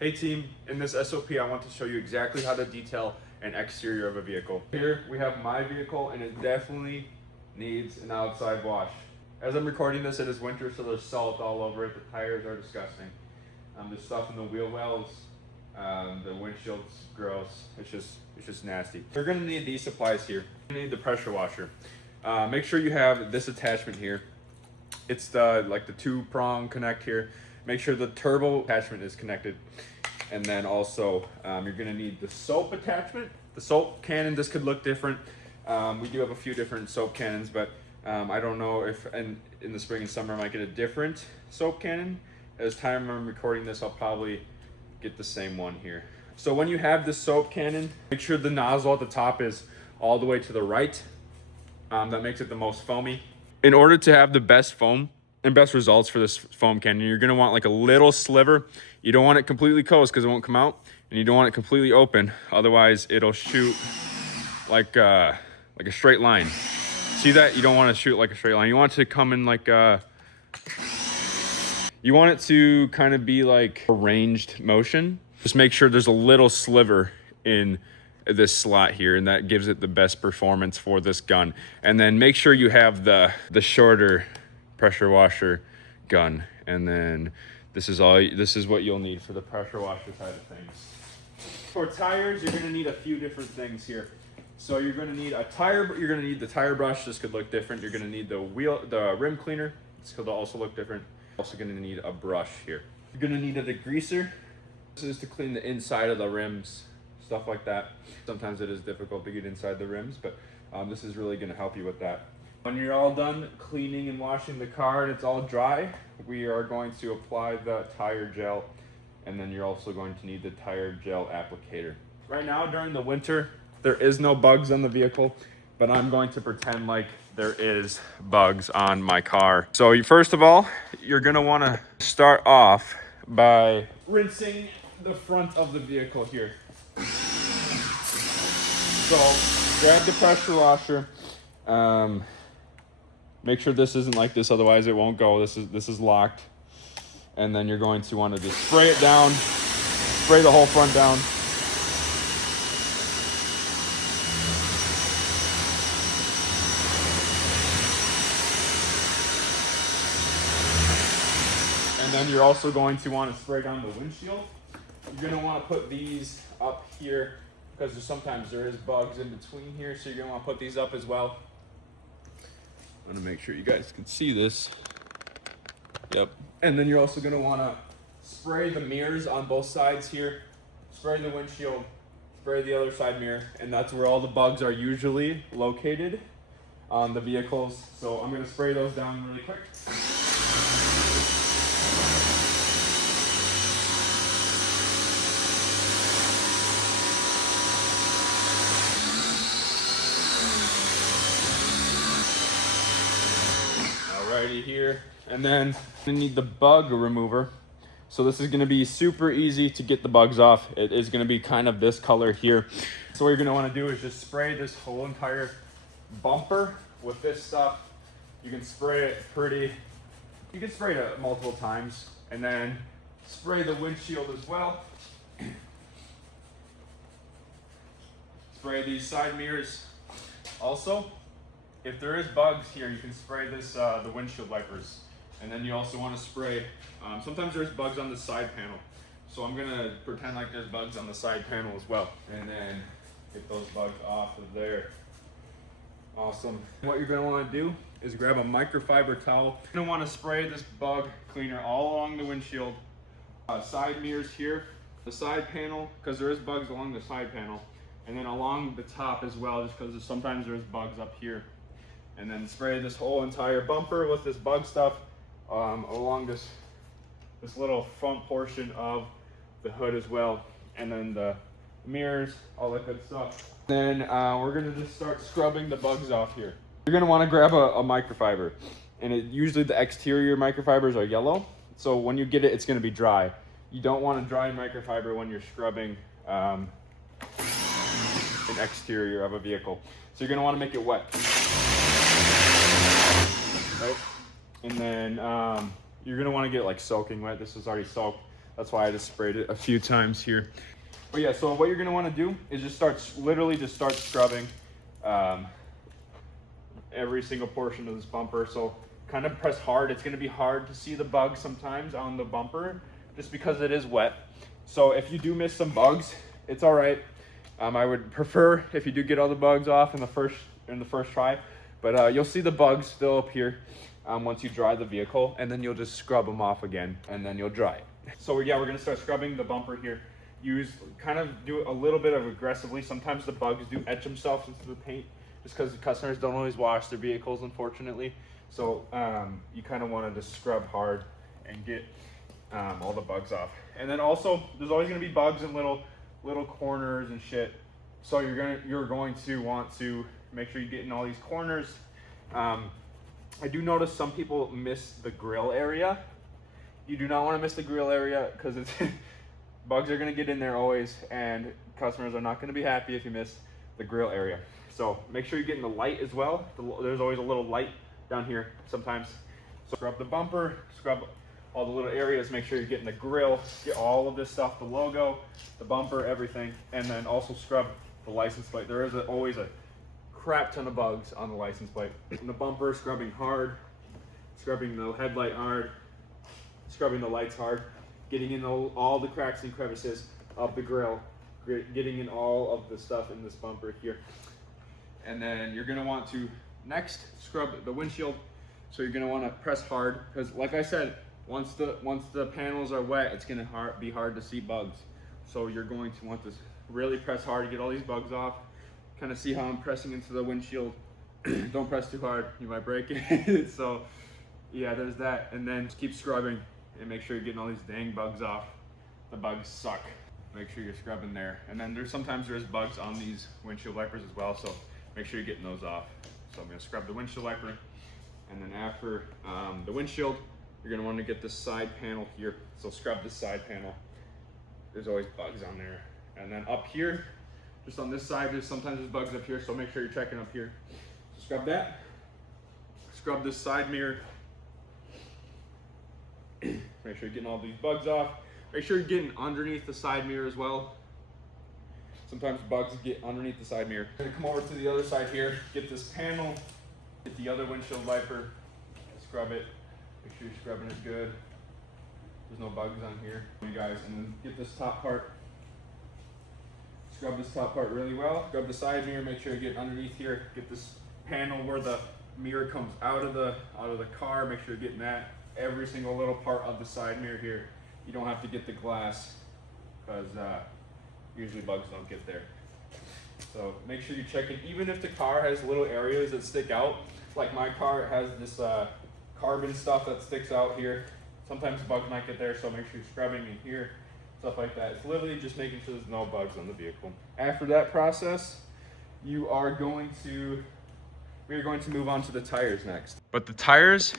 Hey team, in this SOP I want to show you exactly how to detail an exterior of a vehicle. Here we have my vehicle and it definitely needs an outside wash. As I'm recording this, it is winter, so there's salt all over it. The tires are disgusting. There's stuff in the wheel wells. The windshield's gross. It's just nasty. You're gonna need these supplies here. You're gonna need the pressure washer. Make sure you have this attachment here. It's the two-prong connect here. Make sure the turbo attachment is connected. And then also, you're gonna need the soap attachment. The soap cannon, this could look different. We do have a few different soap cannons, but I don't know if in the spring and summer I might get a different soap cannon. As time I'm recording this, I'll probably get the same one here. So when you have the soap cannon, make sure the nozzle at the top is all the way to the right. That makes it the most foamy. In order to have the best foam and best results for this foam cannon, you're gonna want like a little sliver. You don't want it completely closed because it won't come out, and you don't want it completely open, otherwise it'll shoot like a straight line. See that? You don't want to shoot like a straight line. You want it to come in like you want it to kind of be like a ranged motion. Just make sure there's a little sliver in this slot here, and that gives it the best performance for this gun. And then make sure you have the shorter pressure washer gun. And then this is what you'll need for the pressure washer side of things. For tires, you're gonna need a few different things here. So you're gonna need a tire, you're gonna need the tire brush. This could look different. You're gonna need the rim cleaner. This could also look different. Also gonna need a brush here. You're gonna need a degreaser. This is to clean the inside of the rims, stuff like that. Sometimes it is difficult to get inside the rims, but this is really gonna help you with that. When you're all done cleaning and washing the car and it's all dry, we are going to apply the tire gel, and then you're also going to need the tire gel applicator. Right now during the winter, there is no bugs on the vehicle, but I'm going to pretend like there is bugs on my car. So first of all, you're gonna wanna start off by rinsing the front of the vehicle here. So grab the pressure washer. Make sure this isn't like this, otherwise it won't go. This is locked. And then you're going to want to just spray it down, spray the whole front down. And then you're also going to want to spray down the windshield. You're going to want to put these up here because sometimes there is bugs in between here, so you're going to want to put these up as well. I'm going to make sure you guys can see this. Yep. And then you're also going to want to spray the mirrors on both sides here. Spray the windshield, spray the other side mirror, and that's where all the bugs are usually located on the vehicles. So I'm going to spray those down really quick. Alrighty here, and then you need the bug remover. So this is going to be super easy to get the bugs off. It is going to be kind of this color here. So what you're going to want to do is just spray this whole entire bumper with this stuff. You can spray it you can spray it multiple times, and then spray the windshield as well. Spray these side mirrors also. If there is bugs here, you can spray this the windshield wipers, and then you also want to spray. Sometimes there's bugs on the side panel, so I'm gonna pretend like there's bugs on the side panel as well, and then get those bugs off of there. Awesome. What you're gonna want to do is grab a microfiber towel. You're gonna want to spray this bug cleaner all along the windshield, side mirrors here, the side panel, because there is bugs along the side panel, and then along the top as well, just because sometimes there's bugs up here. And then spray this whole entire bumper with this bug stuff along this little front portion of the hood as well, and then the mirrors, all that good stuff. Then we're gonna just start scrubbing the bugs off here. You're gonna want to grab a microfiber, and usually the exterior microfibers are yellow, so when you get it, it's gonna be dry. You don't want a dry microfiber when you're scrubbing an exterior of a vehicle. So you're gonna want to make it wet. Right? And then you're gonna want to get like soaking wet. This is already soaked. That's why I just sprayed it a few times here. But yeah, so what you're gonna wanna do is just start scrubbing every single portion of this bumper. So kind of press hard. It's gonna be hard to see the bugs sometimes on the bumper just because it is wet. So if you do miss some bugs, it's all right. I would prefer if you do get all the bugs off in the first try, but you'll see the bugs still up here once you dry the vehicle, and then you'll just scrub them off again, and then you'll dry it. So yeah, we're gonna start scrubbing the bumper here. Do a little bit of aggressively. Sometimes the bugs do etch themselves into the paint just because the customers don't always wash their vehicles, unfortunately. So you kind of want to just scrub hard and get all the bugs off. And then also, there's always going to be bugs in little corners and shit. So you're going to want to make sure you get in all these corners. I do notice some people miss the grill area. You do not want to miss the grill area because it's bugs are going to get in there always, and customers are not going to be happy if you miss the grill area. So make sure you're getting the light as well. There's always a little light down here sometimes. So scrub the bumper, scrub all the little areas, make sure you're getting the grill, get all of this stuff, the logo, the bumper, everything, and then also scrub the license plate. There is always a crap ton of bugs on the license plate. And the bumper, scrubbing hard, scrubbing the headlight hard, scrubbing the lights hard, getting in all the cracks and crevices of the grill, getting in all of the stuff in this bumper here. And then you're gonna want to next scrub the windshield. So you're gonna wanna press hard, because like I said, once the panels are wet, it's gonna be hard to see bugs. So you're going to want to really press hard to get all these bugs off. Kind of see how I'm pressing into the windshield. Don't press too hard, you might break it. So yeah, there's that. And then just keep scrubbing and make sure you're getting all these dang bugs off. The bugs suck. Make sure you're scrubbing there. And then sometimes there's bugs on these windshield wipers as well, so make sure you're getting those off. So I'm gonna scrub the windshield wiper. And then after the windshield, you're gonna wanna get this side panel here. So scrub this side panel. There's always bugs on there. And then up here, just on this side, sometimes there's bugs up here, so make sure you're checking up here. So scrub that. Scrub this side mirror. Make sure you're getting all these bugs off. Make sure you're getting underneath the side mirror as well. Sometimes bugs get underneath the side mirror. I'm gonna come over to the other side here, get this panel, get the other windshield wiper, scrub it. Make sure you're scrubbing it good. There's no bugs on here, you guys. And then get this top part. Scrub this top part really well. Scrub the side mirror, make sure you get underneath here. Get this panel where the mirror comes out of the car. Make sure you're getting that. Every single little part of the side mirror here. You don't have to get the glass because usually bugs don't get there. So make sure you check it. Even if the car has little areas that stick out, like my car has this carbon stuff that sticks out here. Sometimes bugs might get there, so make sure you're scrubbing in here, stuff like that. It's literally just making sure there's no bugs on the vehicle. After that process, we are going to move on to the tires next. But the tires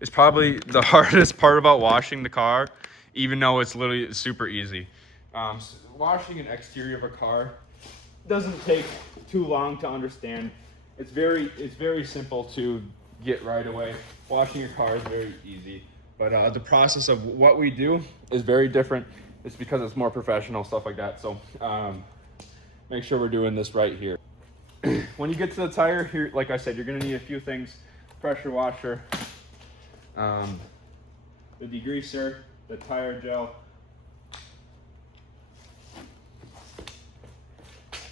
is probably the hardest part about washing the car, even though it's literally super easy. Washing an exterior of a car doesn't take too long to understand. It's very simple to get right away. Washing your car is very easy, but the process of what we do is very different. It's because it's more professional, stuff like that. So make sure we're doing this right here. When you get to the tire here, like I said, you're gonna need a few things: pressure washer, the degreaser, the tire gel,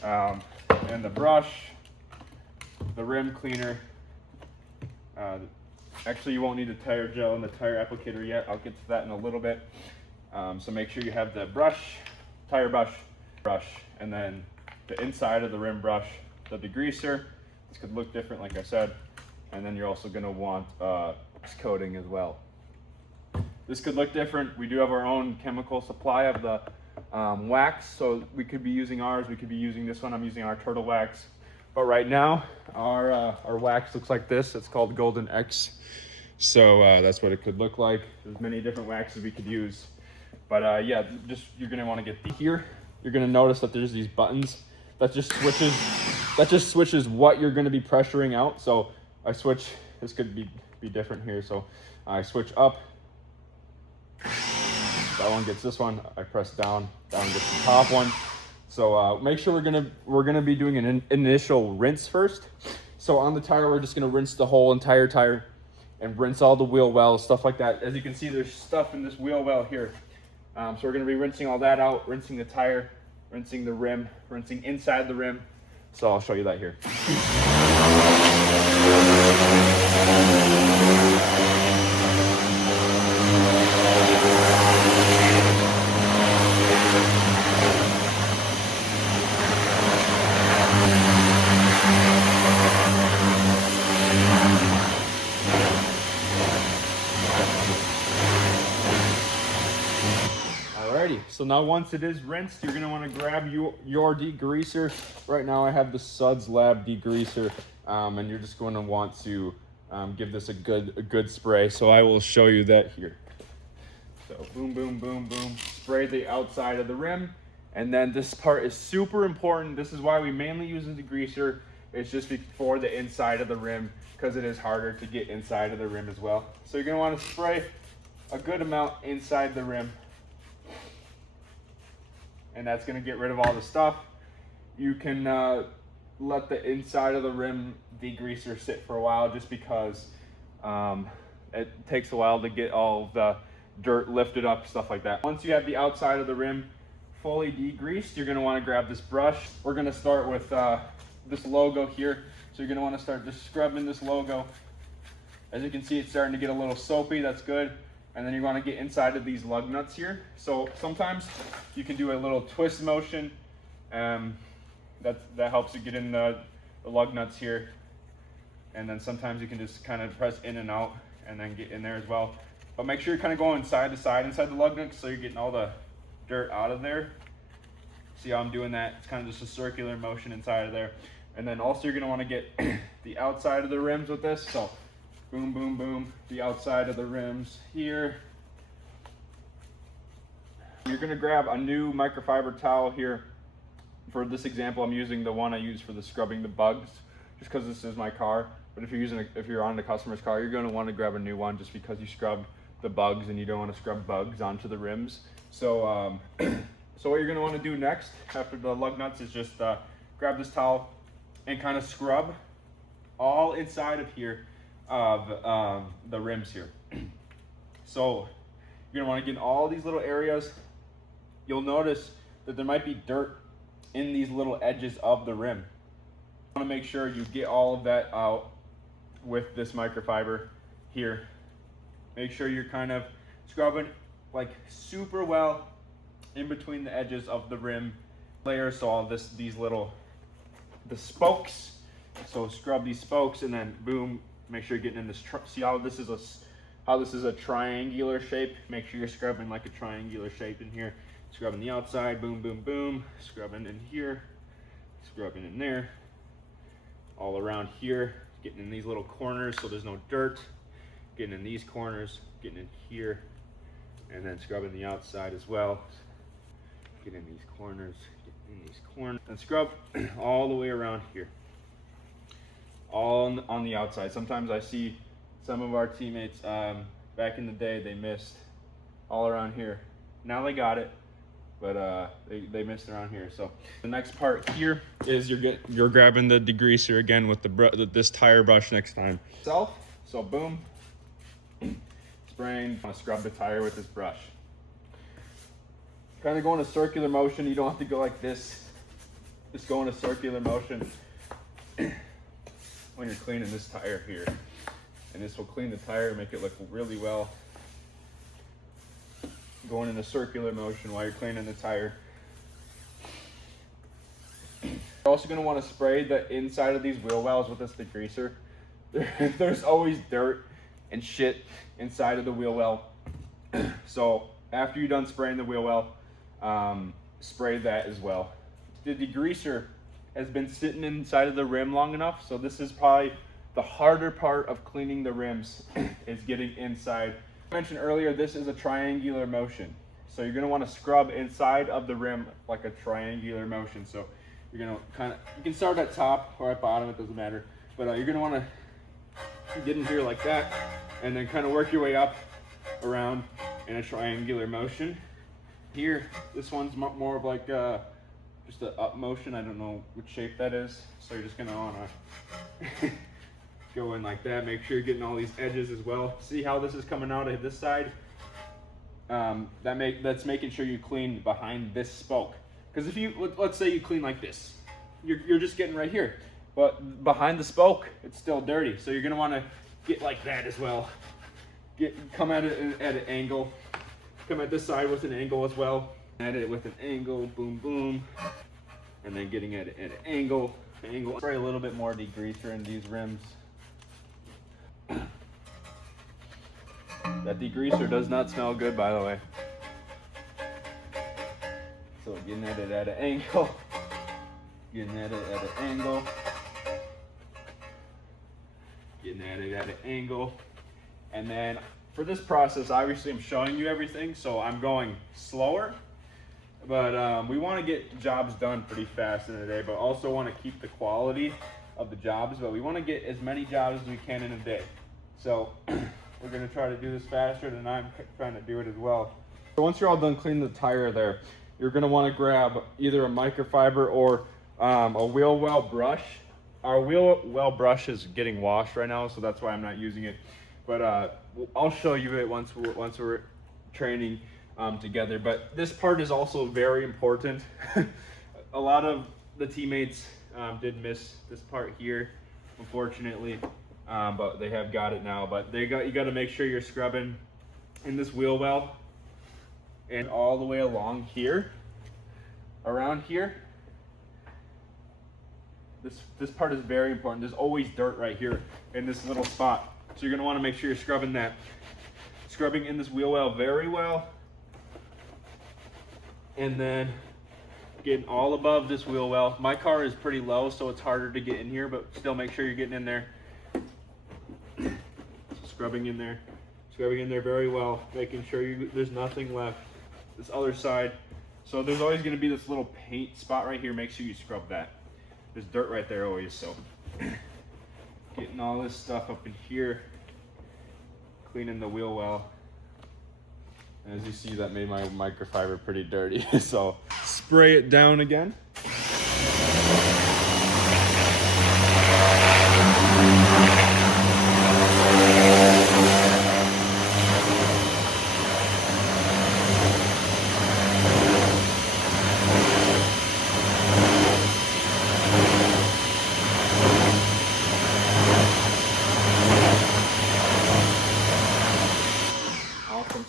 and the brush, the rim cleaner. Actually, you won't need the tire gel and the tire applicator yet. I'll get to that in a little bit. So make sure you have the brush, tire brush, and then the inside of the rim brush, the degreaser. This could look different, like I said. And then you're also gonna want coating as well. This could look different. We do have our own chemical supply of the wax, so we could be using ours. We could be using this one. I'm using our turtle wax. But right now, our wax looks like this. It's called Golden X. So that's what it could look like. There's many different waxes we could use. But yeah, you're gonna want to get here. You're gonna notice that there's these buttons that just switches what you're gonna be pressuring out. So I switch. This could be different here. So I switch up, That one gets this one. I press down. That one gets the top one. So make sure we're gonna be doing an initial rinse first. So on the tire, we're just gonna rinse the whole entire tire and rinse all the wheel wells, stuff like that. As you can see, there's stuff in this wheel well here. So we're gonna be rinsing all that out, rinsing the tire, rinsing the rim, rinsing inside the rim. So I'll show you that here. So now once it is rinsed, you're gonna wanna grab your degreaser. Right now I have the Suds Lab degreaser, and you're just gonna want to give this a good spray. So I will show you that here. So boom, boom, boom, boom, spray the outside of the rim. And then this part is super important. This is why we mainly use a degreaser. It's just for the inside of the rim, because it is harder to get inside of the rim as well. So you're gonna wanna spray a good amount inside the rim. And that's gonna get rid of all the stuff. You can let the inside of the rim degreaser sit for a while, just because it takes a while to get all the dirt lifted up, stuff like that. Once you have the outside of the rim fully degreased, you're gonna wanna grab this brush. We're gonna start with this logo here. So you're gonna wanna start just scrubbing this logo. As you can see, it's starting to get a little soapy, that's good. And then you want to get inside of these lug nuts here. So sometimes you can do a little twist motion. That helps you get in the lug nuts here. And then sometimes you can just kind of press in and out and then get in there as well. But make sure you're kind of going side to side inside the lug nuts, so you're getting all the dirt out of there. See how I'm doing that? It's kind of just a circular motion inside of there. And then also you're going to want to get the outside of the rims with this. So boom, boom, boom, the outside of the rims here. You're gonna grab a new microfiber towel here. For this example, I'm using the one I use for the scrubbing the bugs, just because this is my car. But if you're on the customer's car, you're gonna wanna grab a new one, just because you scrubbed the bugs and you don't wanna scrub bugs onto the rims. So, so what you're gonna wanna do next, after the lug nuts, is just grab this towel and kind of scrub all inside of here of the rims here. So you're gonna want to get in all these little areas. You'll notice that there might be dirt in these little edges of the rim. You want to make sure you get all of that out with this microfiber here. Make sure you're kind of scrubbing like super well in between the edges of the rim layer. So all the spokes. So scrub these spokes, and then boom. Make sure you're getting in this, see how this is a triangular shape? Make sure you're scrubbing like a triangular shape in here. Scrubbing the outside, boom, boom, boom. Scrubbing in here, scrubbing in there. All around here, getting in these little corners so there's no dirt. Getting in these corners, getting in here, and then scrubbing the outside as well. Get in these corners, get in these corners, and scrub all the way around here. All on the outside. Sometimes I see some of our teammates back in the day, they missed all around here. Now they got it, but they missed around here. So the next part here is you're grabbing the degreaser again with this tire brush next time. So boom, spraying. I want to scrub the tire with this brush. Kind of go in a circular motion. You don't have to go like this. Just go in a circular motion when you're cleaning this tire here. And this will clean the tire and make it look really well. Going in a circular motion while you're cleaning the tire. You're also going to want to spray the inside of these wheel wells with this degreaser. There's always dirt and shit inside of the wheel well. So after you're done spraying the wheel well, spray that as well. The degreaser has been sitting inside of the rim long enough, so this is probably the harder part of cleaning the rims is getting inside. I mentioned earlier, this is a triangular motion. So you're gonna wanna scrub inside of the rim like a triangular motion. So you're gonna you can start at top or at bottom, it doesn't matter. But you're gonna wanna get in here like that, and then kind of work your way up around in a triangular motion. Here, this one's more of like just an up motion. I don't know which shape that is. So you're just gonna wanna go in like that. Make sure you're getting all these edges as well. See how this is coming out of this side? That's making sure you clean behind this spoke. Because if you, let's say you clean like this, you're just getting right here. But behind the spoke, it's still dirty. So you're gonna wanna get like that as well. Come at it at an angle. Come at this side with an angle as well. At it with an angle, boom, boom. And then getting at it at an angle. Spray a little bit more degreaser in these rims. That degreaser does not smell good, by the way. So getting at it at an angle. Getting at it at an angle. Getting at it at an angle. And then for this process, obviously I'm showing you everything, so I'm going slower. But we want to get jobs done pretty fast in a day, but also want to keep the quality of the jobs. But we want to get as many jobs as we can in a day. So we're going to try to do this faster than I'm trying to do it as well. So once you're all done cleaning the tire there, you're going to want to grab either a microfiber or a wheel well brush. Our wheel well brush is getting washed right now, so that's why I'm not using it. But I'll show you it once we're training together. But this part is also very important. A lot of the teammates did miss this part here, unfortunately. But they have got it now. But you got to make sure you're scrubbing in this wheel well and all the way along here, around here. This part is very important. There's always dirt right here in this little spot. So you're gonna want to make sure you're scrubbing that. Scrubbing in this wheel well very well. And then getting all above this wheel well. My car is pretty low, so it's harder to get in here, but still make sure you're getting in there. Scrubbing in there very well, making sure there's nothing left. This other side. So there's always gonna be this little paint spot right here. Make sure you scrub that. There's dirt right there always, so getting all this stuff up in here, cleaning the wheel well. As you see, that made my microfiber pretty dirty. So spray it down again.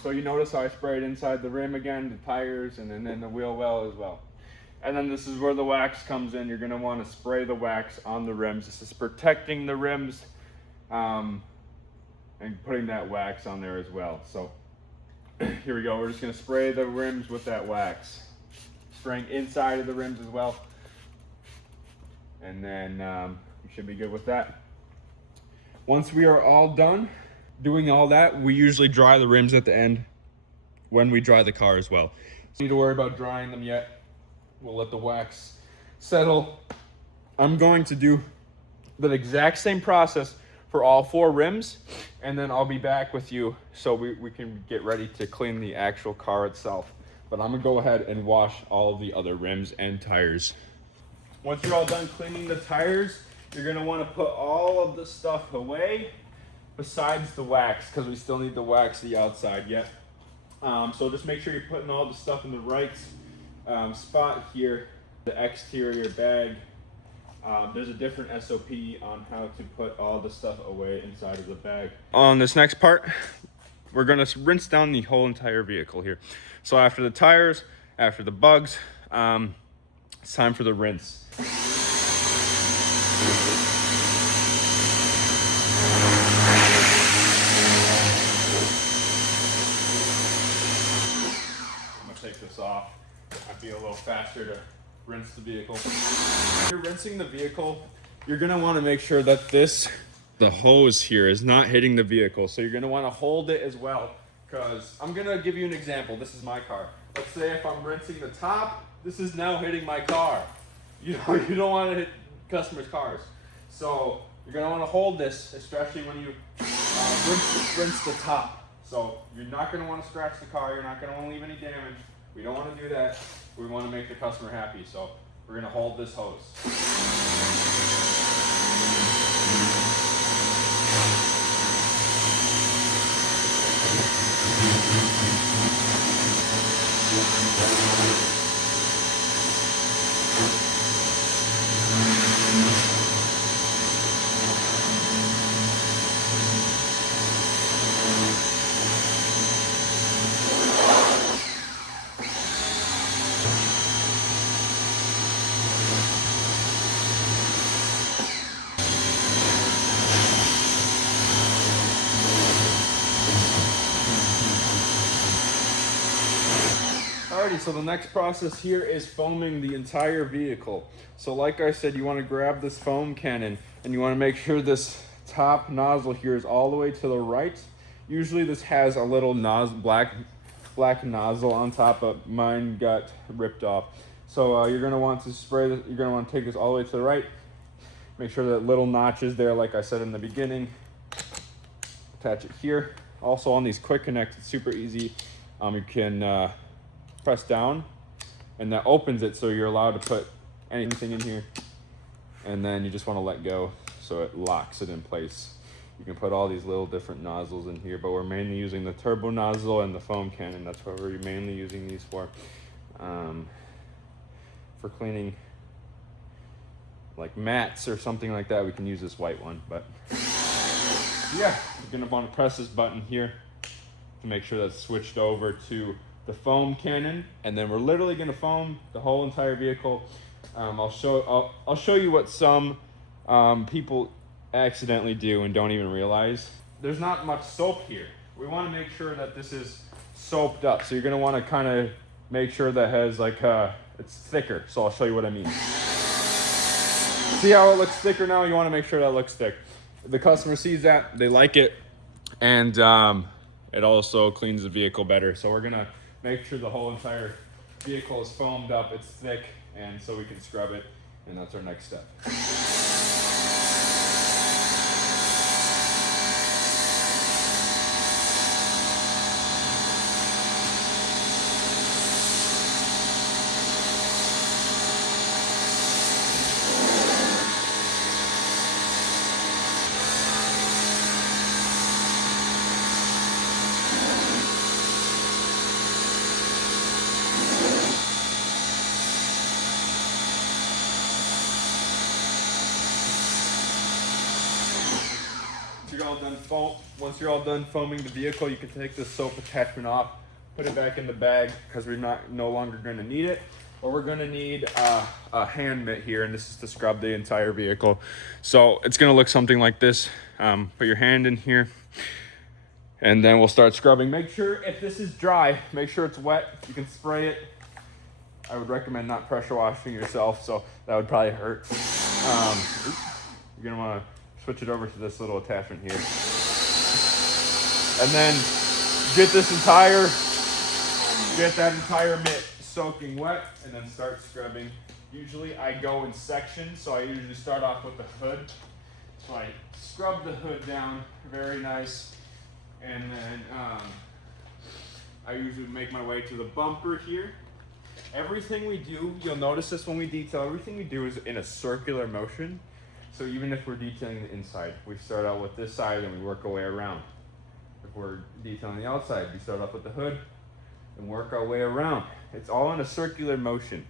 So you notice how I sprayed inside the rim again, the tires, and then the wheel well as well. And then this is where the wax comes in. You're gonna wanna spray the wax on the rims. This is protecting the rims and putting that wax on there as well. So here we go. We're just gonna spray the rims with that wax. Spraying inside of the rims as well. And then we should be good with that. Once we are all done doing all that, we usually dry the rims at the end when we dry the car as well. So you need to worry about drying them yet. We'll let the wax settle. I'm going to do the exact same process for all 4 rims, and then I'll be back with you so we can get ready to clean the actual car itself. But I'm gonna go ahead and wash all of the other rims and tires. Once you're all done cleaning the tires, you're gonna wanna put all of the stuff away besides the wax, because we still need to wax the outside yet. So just make sure you're putting all the stuff in the right spot here. The exterior bag. There's a different SOP on how to put all the stuff away inside of the bag. On this next part, we're gonna rinse down the whole entire vehicle here. So after the tires, after the bugs, it's time for the rinse. Take this off. Might be a little faster to rinse the vehicle. When you're rinsing the vehicle, you're gonna want to make sure that the hose here is not hitting the vehicle. So you're gonna want to hold it as well, because I'm gonna give you an example. This is my car. Let's say if I'm rinsing the top, this is now hitting my car. You don't want to hit customers' cars. So you're gonna want to hold this, especially when you rinse the top. So you're not going to want to scratch the car. You're not going to want to leave any damage. We don't want to do that. We want to make the customer happy. So we're going to hold this hose. Alrighty, so the next process here is foaming the entire vehicle. So like I said, you want to grab this foam cannon and you want to make sure this top nozzle here is all the way to the right. Usually this has a little black nozzle on top, but mine got ripped off. So you're going to want to spray this, you're going to want to take this all the way to the right. Make sure that little notch is there like I said in the beginning. Attach it here. Also on these quick connects, it's super easy. You can press down and that opens it so you're allowed to put anything in here, and then you just want to let go so it locks it in place. You can put all these little different nozzles in here, but we're mainly using the turbo nozzle and the foam cannon. That's what we're mainly using these for. For cleaning like mats or something like that, we can use this white one. But yeah, you're gonna want to press this button here to make sure that's switched over to the foam cannon, and then we're literally going to foam the whole entire vehicle. I'll show you what some people accidentally do and don't even realize. There's not much soap here. We want to make sure that this is soaped up. So you're going to want to kind of make sure that has like it's thicker. So I'll show you what I mean. See how it looks thicker now? You want to make sure that looks thick. The customer sees that, they like it, and it also cleans the vehicle better. So we're going to make sure the whole entire vehicle is foamed up, it's thick, and so we can scrub it, and that's our next step. Once you're all done foaming the vehicle, you can take the soap attachment off, put it back in the bag because we're no longer going to need it. Or we're going to need a hand mitt here, and this is to scrub the entire vehicle. So it's going to look something like this. Put your hand in here, and then we'll start scrubbing. Make sure if this is dry, make sure it's wet. You can spray it. I would recommend not pressure washing yourself, so that would probably hurt. You're going to want to switch it over to this little attachment here. And then get that entire mitt soaking wet, and then start scrubbing. Usually I go in sections, so I usually start off with the hood. So I scrub the hood down very nice, and then I usually make my way to the bumper here. Everything we do, you'll notice this when we detail, everything we do is in a circular motion. So even if we're detailing the inside, we start out with this side and we work our way around. If we're detailing the outside, we start off with the hood and work our way around. It's all in a circular motion.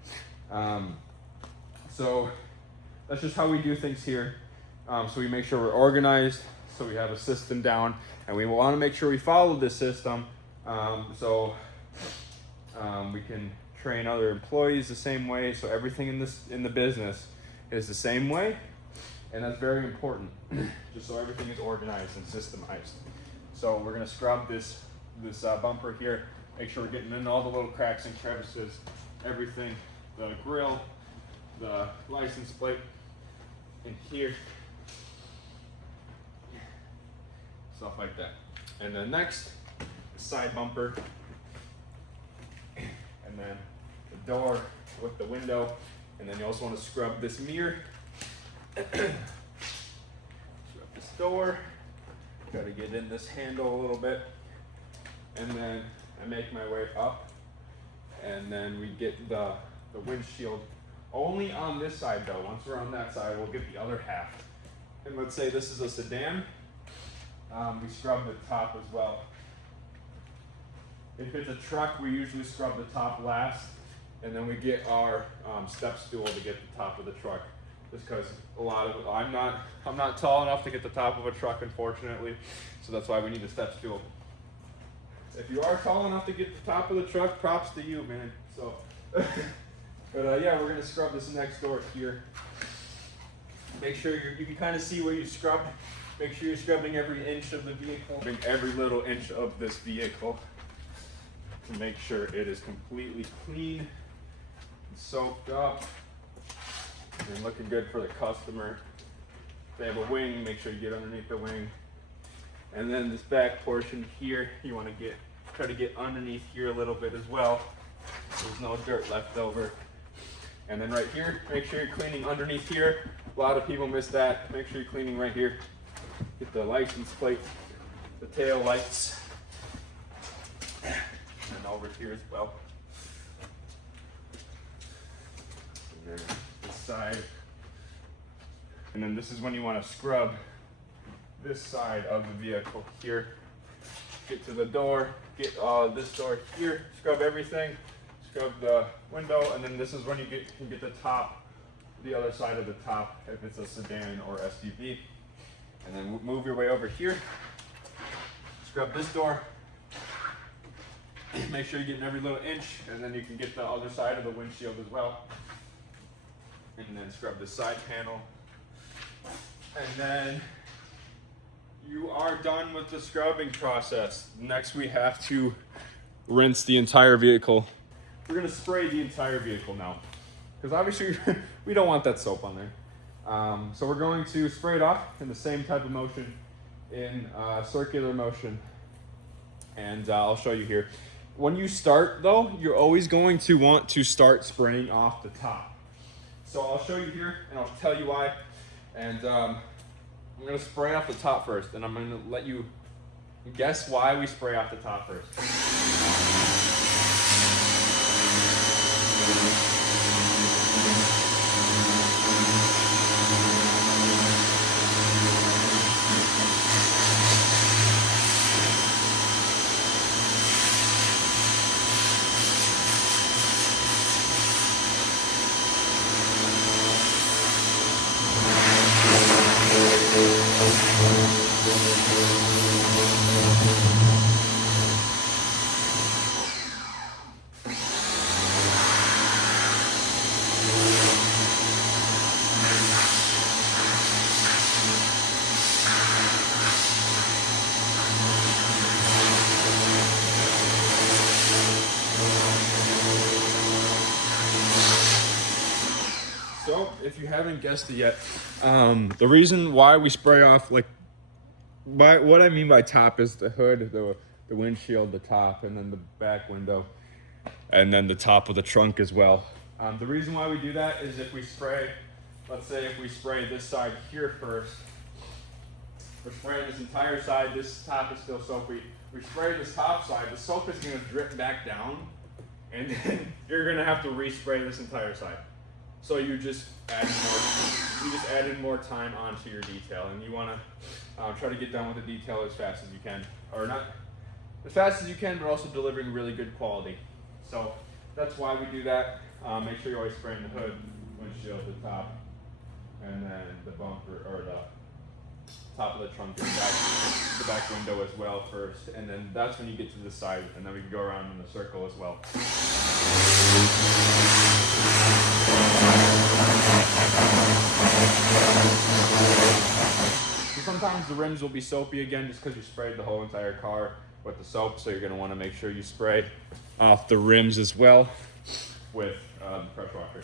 So that's just how we do things here. So we make sure we're organized, so we have a system down, and we want to make sure we follow this system so we can train other employees the same way. So everything in the business is the same way, and that's very important, just so everything is organized and systemized. So we're going to scrub this bumper here, make sure we're getting in all the little cracks and crevices, everything, the grill, the license plate, in here, stuff like that. And then next, the side bumper, and then the door with the window, and then you also want to scrub this mirror, scrub this door. Got to get in this handle a little bit. and then I make my way up, and then we get the windshield only on this side though. Once we're on that side, we'll get the other half. And let's say this is a sedan, we scrub the top as well. If it's a truck, we usually scrub the top last, and then we get our step stool to get the top of the truck. Just because I'm not tall enough to get the top of a truck, unfortunately, so that's why we need a step stool. If you are tall enough to get the top of the truck, props to you, man. So, but yeah, we're gonna scrub this next door here. Make sure you can kind of see where you scrub. Make sure you're scrubbing every inch of the vehicle, every little inch of this vehicle, to make sure it is completely clean and soaked up and looking good for the customer. If they have a wing, make sure you get underneath the wing. And then this back portion here, you want to try to get underneath here a little bit as well, so there's no dirt left over. And then right here, make sure you're cleaning underneath here. A lot of people miss that. Make sure you're cleaning right here. Get the license plate, the tail lights, and over here as well. And then this side. And then this is when you want to scrub this side of the vehicle here. Get to the door, get this door here, scrub everything, scrub the window, and then this is when you can get the top, the other side of the top if it's a sedan or SUV. And then move your way over here, scrub this door, make sure you're getting every little inch, and then you can get the other side of the windshield as well. And then scrub the side panel. And then you are done with the scrubbing process. Next, we have to rinse the entire vehicle. We're gonna spray the entire vehicle now, because obviously we don't want that soap on there. So we're going to spray it off in the same type of motion, in circular motion. And I'll show you here. When you start though, you're always going to want to start spraying off the top. So I'll show you here and I'll tell you why. And I'm gonna spray off the top first, and I'm gonna let you guess why we spray off the top first. So, if you haven't guessed it yet, the reason why we spray off, like, what I mean by top is the hood, the windshield, the top, and then the back window, and then the top of the trunk as well. The reason why we do that is if we spray, let's say if we spray this side here first, we're spraying this entire side, this top is still soapy. We spray this top side, the soap is gonna drip back down, and then you're gonna have to respray this entire side. So you just added more time onto your detail, and you want to try to get done with the detail as fast as you can, or not as fast as you can, but also delivering really good quality. So that's why we do that. Make sure you're always spraying the hood, windshield, the top, and then the bumper, or the top of the trunk and the back window as well first, and then that's when you get to the side, and then we can go around in a circle as well. So sometimes the rims will be soapy again just because you sprayed the whole entire car with the soap, so you're going to want to make sure you spray off the rims as well with pressure washer.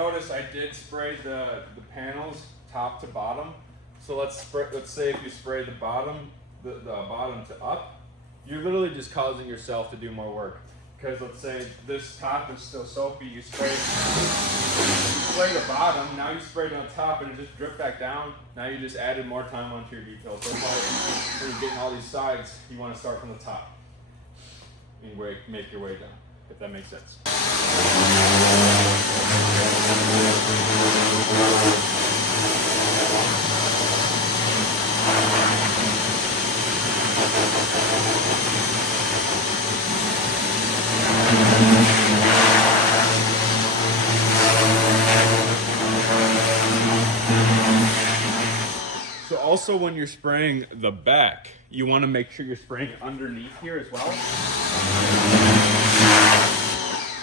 notice, I did spray the panels top to bottom. So let's say if you spray the bottom to up, you're literally just causing yourself to do more work. Because let's say this top is still soapy, you spray the bottom, now you sprayed on top and it just dripped back down. Now you just added more time onto your detail. So that's why when you're getting all these sides, you want to start from the top and make your way down, if that makes sense. So also when you're spraying the back, you want to make sure you're spraying underneath here as well.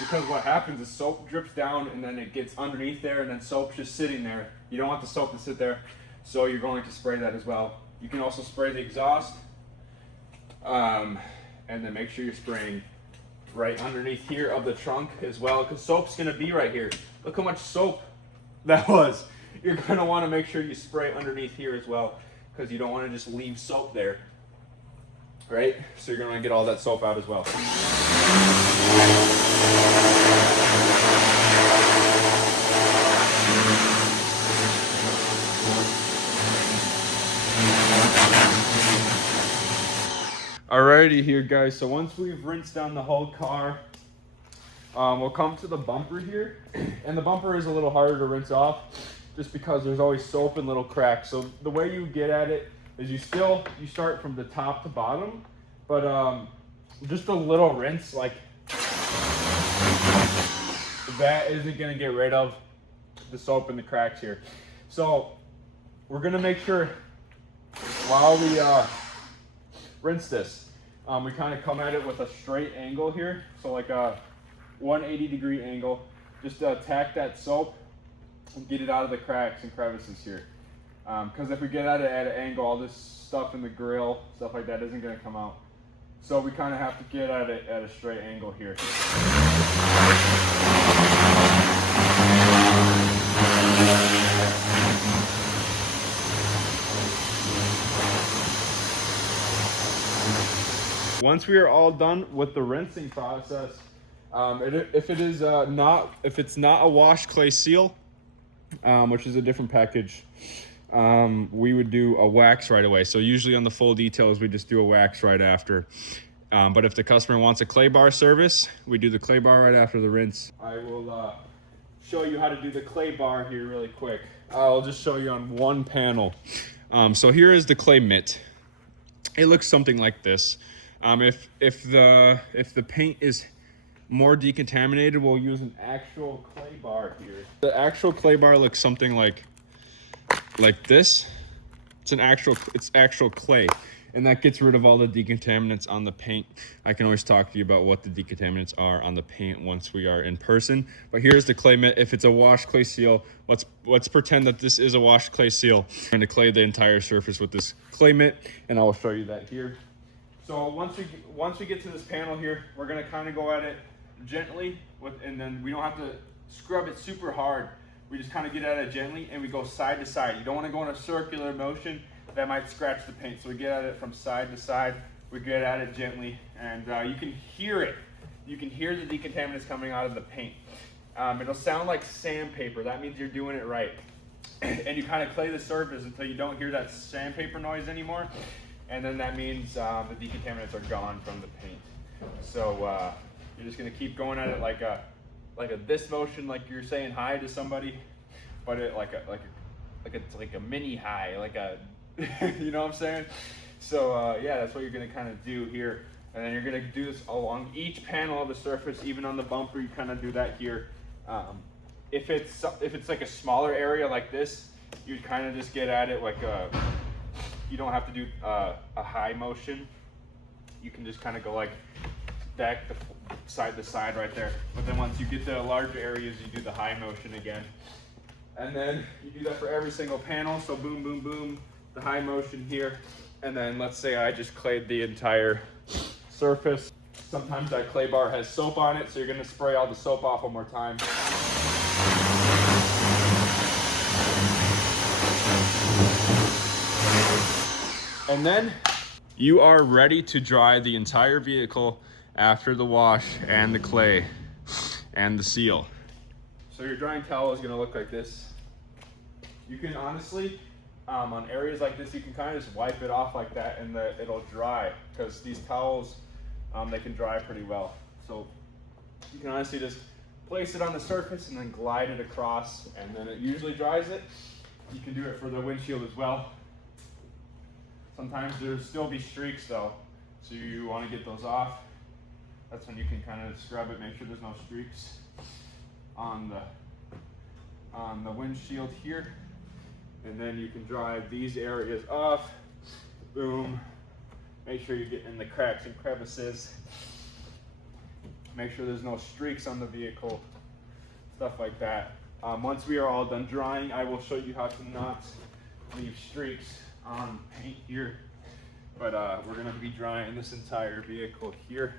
Because what happens is soap drips down and then it gets underneath there and then soap's just sitting there. You don't want the soap to sit there, so you're going to spray that as well. You can also spray the exhaust, and then make sure you're spraying right underneath here of the trunk as well, because soap's going to be right here. Look how much soap that was. You're going to want to make sure you spray underneath here as well, because you don't want to just leave soap there, right? So you're going to get all that soap out as well. Alrighty here guys, so once we've rinsed down the whole car, we'll come to the bumper here, and the bumper is a little harder to rinse off just because there's always soap and little cracks. So the way you get at it is you start from the top to bottom, but just a little rinse like that isn't going to get rid of the soap and the cracks here. So we're going to make sure while we rinse this, we kind of come at it with a straight angle here, so like a 180-degree angle, just to attack that soap and get it out of the cracks and crevices here. Because if we get at it at an angle, all this stuff in the grill, stuff like that isn't going to come out. So we kind of have to get at it at a straight angle here. Once we are all done with the rinsing process, if it's not a wash clay seal, which is a different package, we would do a wax right away. So usually on the full details, we just do a wax right after. But if the customer wants a clay bar service, we do the clay bar right after the rinse. I will show you how to do the clay bar here really quick. I'll just show you on one panel. So here is the clay mitt. It looks something like this. If the paint is more decontaminated, we'll use an actual clay bar here. The actual clay bar looks something like this. It's actual clay, and that gets rid of all the decontaminants on the paint. I can always talk to you about what the decontaminants are on the paint once we are in person. But here's the clay mitt. If it's a washed clay seal, let's pretend that this is a washed clay seal. I'm going to clay the entire surface with this clay mitt, and I will show you that here. So once we get to this panel here, we're gonna kind of go at it gently, and then we don't have to scrub it super hard. We just kind of get at it gently, and we go side to side. You don't want to go in a circular motion, that might scratch the paint. So we get at it from side to side. We get at it gently, and you can hear it. You can hear the decontaminants coming out of the paint. It'll sound like sandpaper. That means you're doing it right. And you kind of clay the surface until you don't hear that sandpaper noise anymore. And then that means the decontaminants are gone from the paint. So you're just gonna keep going at it like a this motion, like you're saying hi to somebody, but it like a mini hi, like a you know what I'm saying? So yeah, that's what you're gonna kind of do here. And then you're gonna do this along each panel of the surface, even on the bumper. You kind of do that here. If it's like a smaller area like this, you'd kind of just get at it like a. You don't have to do a high motion. You can just kind of go like back side to side right there. But then once you get to larger areas, you do the high motion again. And then you do that for every single panel. So boom, boom, boom, the high motion here. And then let's say I just clayed the entire surface. Sometimes that clay bar has soap on it, so you're gonna spray all the soap off one more time. And then you are ready to dry the entire vehicle after the wash and the clay and the seal. So your drying towel is gonna look like this. You can honestly, on areas like this, you can kind of just wipe it off like that and it'll dry, because these towels, they can dry pretty well. So you can honestly just place it on the surface and then glide it across, and then it usually dries it. You can do it for the windshield as well. Sometimes there'll still be streaks though, so you want to get those off. That's when you can kind of scrub it, make sure there's no streaks on the windshield here. And then you can dry these areas off. Boom. Make sure you get in the cracks and crevices. Make sure there's no streaks on the vehicle, stuff like that. Once we are all done drying, I will show you how to not leave streaks on paint here. But we're gonna be drying this entire vehicle here.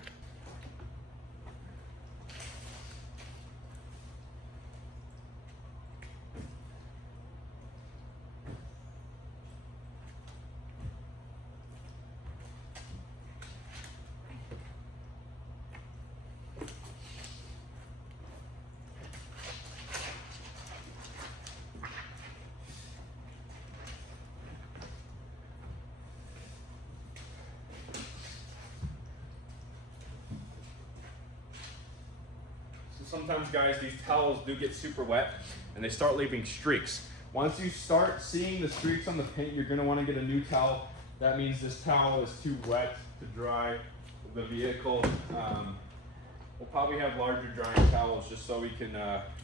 Sometimes, guys, these towels do get super wet and they start leaving streaks. Once you start seeing the streaks on the paint, you're gonna wanna get a new towel. That means this towel is too wet to dry the vehicle. We'll probably have larger drying towels just so we can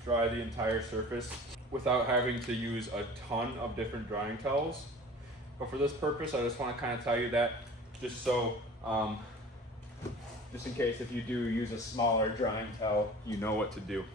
dry the entire surface without having to use a ton of different drying towels. But for this purpose, I just wanna kind of tell you that just so, just in case if you do use a smaller drying towel, you know what to do.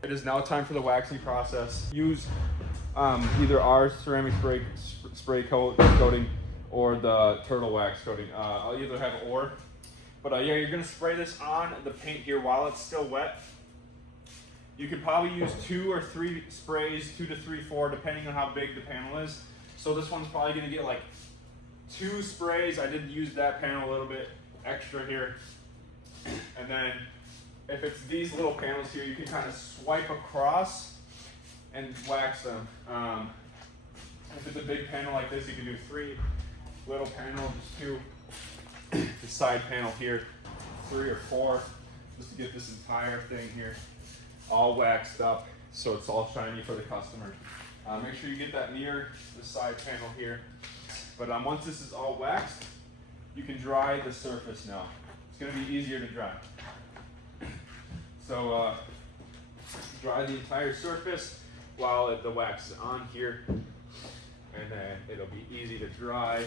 It is now time for the waxing process. Use either our ceramic spray coating or the turtle wax coating. I'll either have or. But yeah, you're gonna spray this on the paint here while it's still wet. You could probably use 2 or 3 sprays, 2 to 3, 4, depending on how big the panel is. So this one's probably gonna get like 2 sprays. I did use that panel a little bit extra here. And then if it's these little panels here, you can kind of swipe across and wax them. If it's a big panel like this, you can do 3 little panels, just 2. The side panel here, 3 or 4, just to get this entire thing here all waxed up so it's all shiny for the customer. Make sure you get that near the side panel here. But once this is all waxed, you can dry the surface now. It's gonna be easier to dry. So dry the entire surface while the wax is on here, and then it'll be easy to dry.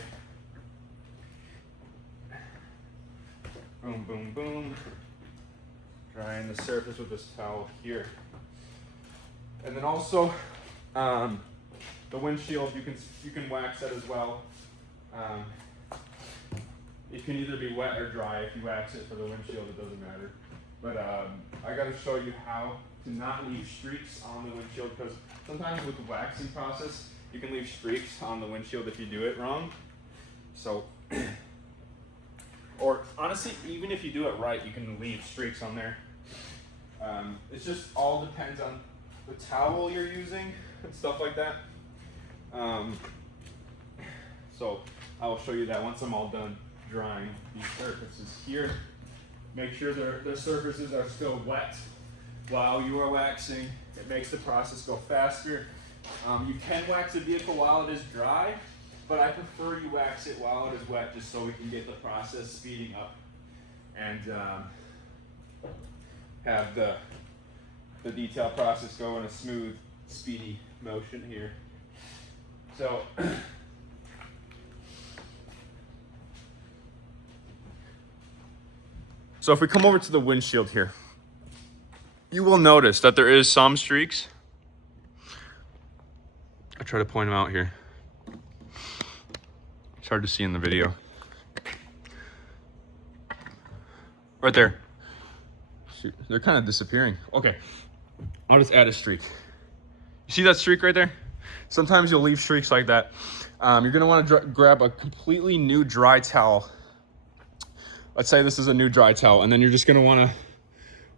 Boom, boom, boom. Drying the surface with this towel here. And then also the windshield, you can wax that as well. It can either be wet or dry. If you wax it for the windshield, it doesn't matter. But I got to show you how to not leave streaks on the windshield, because sometimes with the waxing process, you can leave streaks on the windshield if you do it wrong. So, or honestly, even if you do it right, you can leave streaks on there. It just all depends on the towel you're using and stuff like that. So I will show you that once I'm all done drying these surfaces here. Make sure the surfaces are still wet while you are waxing. It makes the process go faster. You can wax a vehicle while it is dry, but I prefer you wax it while it is wet, just so we can get the process speeding up and have the detail process go in a smooth, speedy motion here. So So if we come over to the windshield here, you will notice that there is some streaks. I try to point them out here. It's hard to see in the video. Right there. Shoot, they're kind of disappearing. Okay, I'll just add a streak. You see that streak right there? Sometimes you'll leave streaks like that. You're gonna wanna grab a completely new dry towel. Let's say this is a new dry towel, and then you're just gonna wanna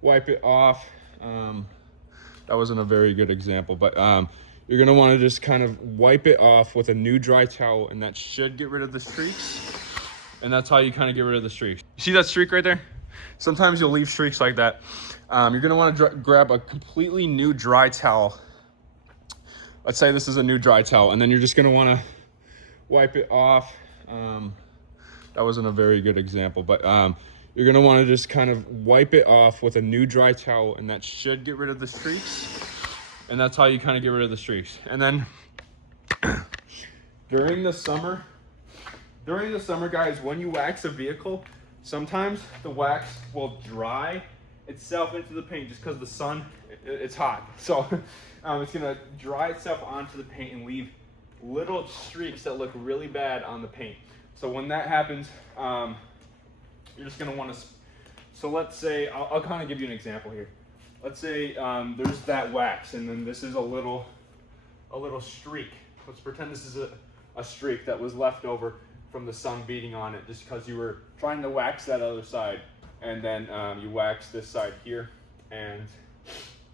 wipe it off. That wasn't a very good example, but you're gonna wanna just kind of wipe it off with a new dry towel, and that should get rid of the streaks. And that's how you kind of get rid of the streaks. You see that streak right there? Sometimes you'll leave streaks like that. You're gonna wanna grab a completely new dry towel. Let's say this is a new dry towel, and then you're just gonna wanna wipe it off. That wasn't a very good example, but you're gonna wanna just kind of wipe it off with a new dry towel, and that should get rid of the streaks. And that's how you kind of get rid of the streaks. And then during the summer, guys, when you wax a vehicle, sometimes the wax will dry itself into the paint just because the sun, it's hot. So it's gonna dry itself onto the paint and leave little streaks that look really bad on the paint. So when that happens, you're just gonna wanna, so let's say, I'll kind of give you an example here. Let's say there's that wax, and then this is a little streak. Let's pretend this is a streak that was left over from the sun beating on it just because you were trying to wax that other side, and then you wax this side here, and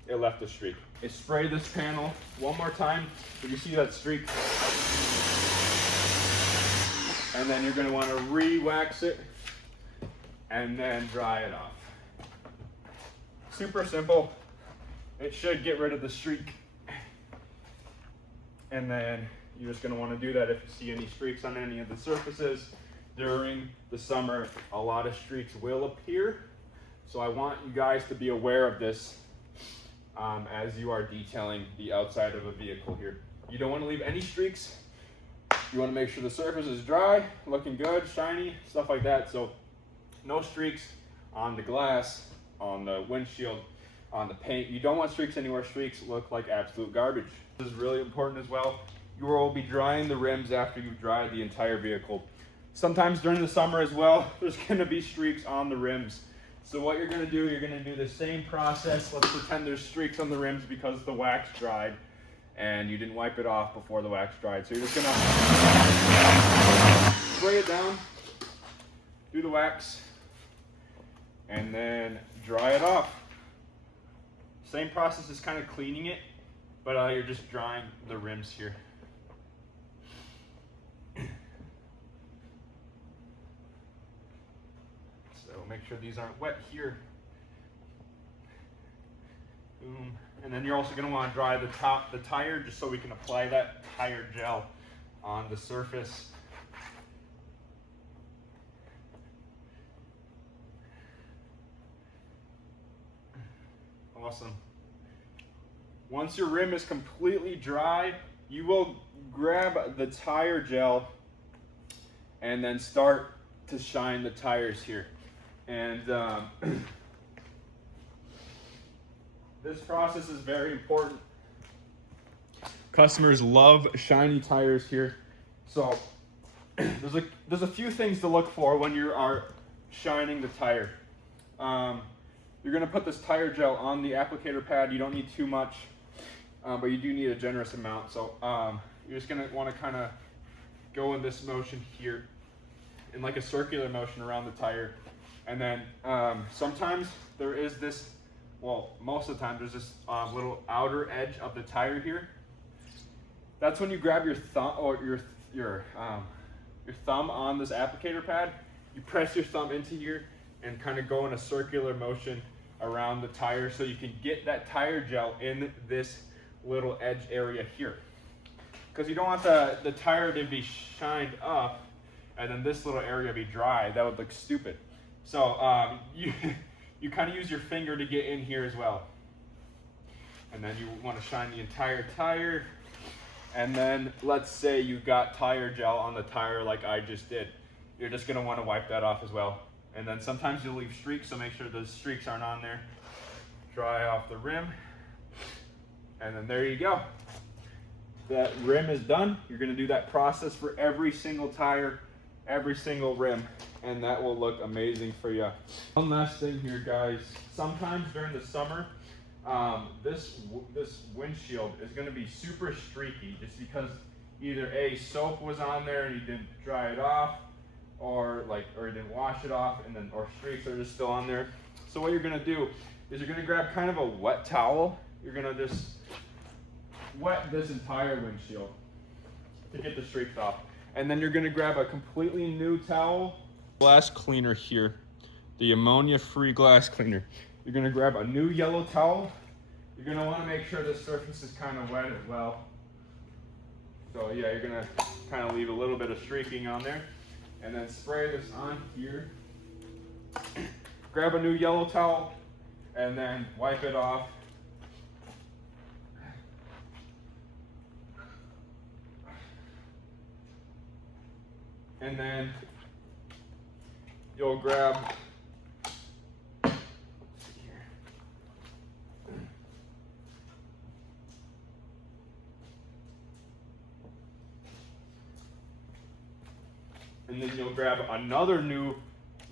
it left a streak. You spray this panel one more time, if you see that streak, and then you're going to want to re-wax it and then dry it off. Super simple. It should get rid of the streak. And then you're just going to want to do that if you see any streaks on any of the surfaces. During the summer, a lot of streaks will appear. So I want you guys to be aware of this as you are detailing the outside of a vehicle here. You don't want to leave any streaks. You want to make sure the surface is dry, looking good, shiny, stuff like that. So no streaks on the glass, on the windshield, on the paint. You don't want streaks anywhere. Streaks look like absolute garbage. This is really important as well. You will be drying the rims after you've dried the entire vehicle. Sometimes during the summer as well, there's going to be streaks on the rims. So what you're going to do, you're going to do the same process. Let's pretend there's streaks on the rims because the wax dried and you didn't wipe it off before the wax dried. So you're just going to spray it down, do the wax, and then dry it off. Same process as kind of cleaning it, but you're just drying the rims here. So make sure these aren't wet here. Boom. And then you're also going to want to dry the tire, just so we can apply that tire gel on the surface. Awesome. Once your rim is completely dry, you will grab the tire gel and then start to shine the tires here. And this process is very important. Customers love shiny tires here. So there's a few things to look for when you are shining the tire. You're going to put this tire gel on the applicator pad. You don't need too much, but you do need a generous amount. So you're just going to want to kind of go in this motion here, in like a circular motion around the tire. And then sometimes there is this, well, most of the time there's this little outer edge of the tire here. That's when you grab your thumb or your thumb on this applicator pad. You press your thumb into here and kind of go in a circular motion around the tire so you can get that tire gel in this little edge area here. Because you don't want the tire to be shined up and then this little area be dry. That would look stupid. So you kind of use your finger to get in here as well. And then you want to shine the entire tire. And then let's say you got tire gel on the tire like I just did. You're just going to want to wipe that off as well. And then sometimes you'll leave streaks, so make sure those streaks aren't on there. Dry off the rim. And then there you go. That rim is done. You're gonna do that process for every single tire, every single rim, and that will look amazing for you. One last thing here, guys. Sometimes during the summer, this windshield is gonna be super streaky just because either soap was on there and you didn't dry it off, or you didn't wash it off, or streaks are just still on there. So what you're gonna do is you're gonna grab kind of a wet towel. You're gonna just wet this entire windshield to get the streaks off. And then you're gonna grab a completely new towel. Glass cleaner here, the ammonia-free glass cleaner. You're gonna grab a new yellow towel. You're gonna wanna make sure the surface is kind of wet as well. So yeah, you're gonna kind of leave a little bit of streaking on there. And then spray this on here. Grab a new yellow towel and then wipe it off. And then you'll grab, and then you'll grab another new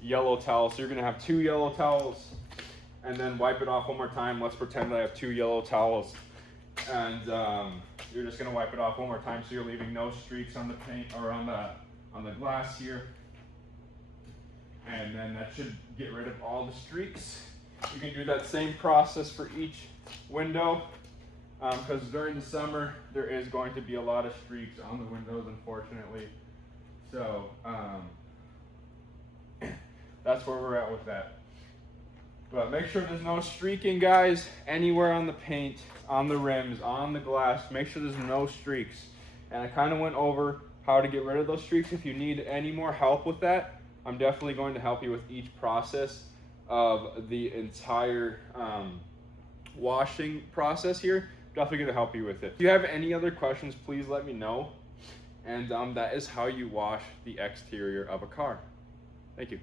yellow towel. So you're gonna have 2 yellow towels, and then wipe it off one more time. Let's pretend I have 2 yellow towels, and you're just gonna wipe it off one more time so you're leaving no streaks on the paint or on the glass here. And then that should get rid of all the streaks. You can do that same process for each window, because during the summer there is going to be a lot of streaks on the windows, unfortunately. So that's where we're at with that. But make sure there's no streaking, guys, anywhere on the paint, on the rims, on the glass. Make sure there's no streaks. And I kind of went over how to get rid of those streaks. If you need any more help with that, I'm definitely going to help you with each process of the entire washing process here. Definitely going to help you with it. If you have any other questions, please let me know. And that is how you wash the exterior of a car. Thank you.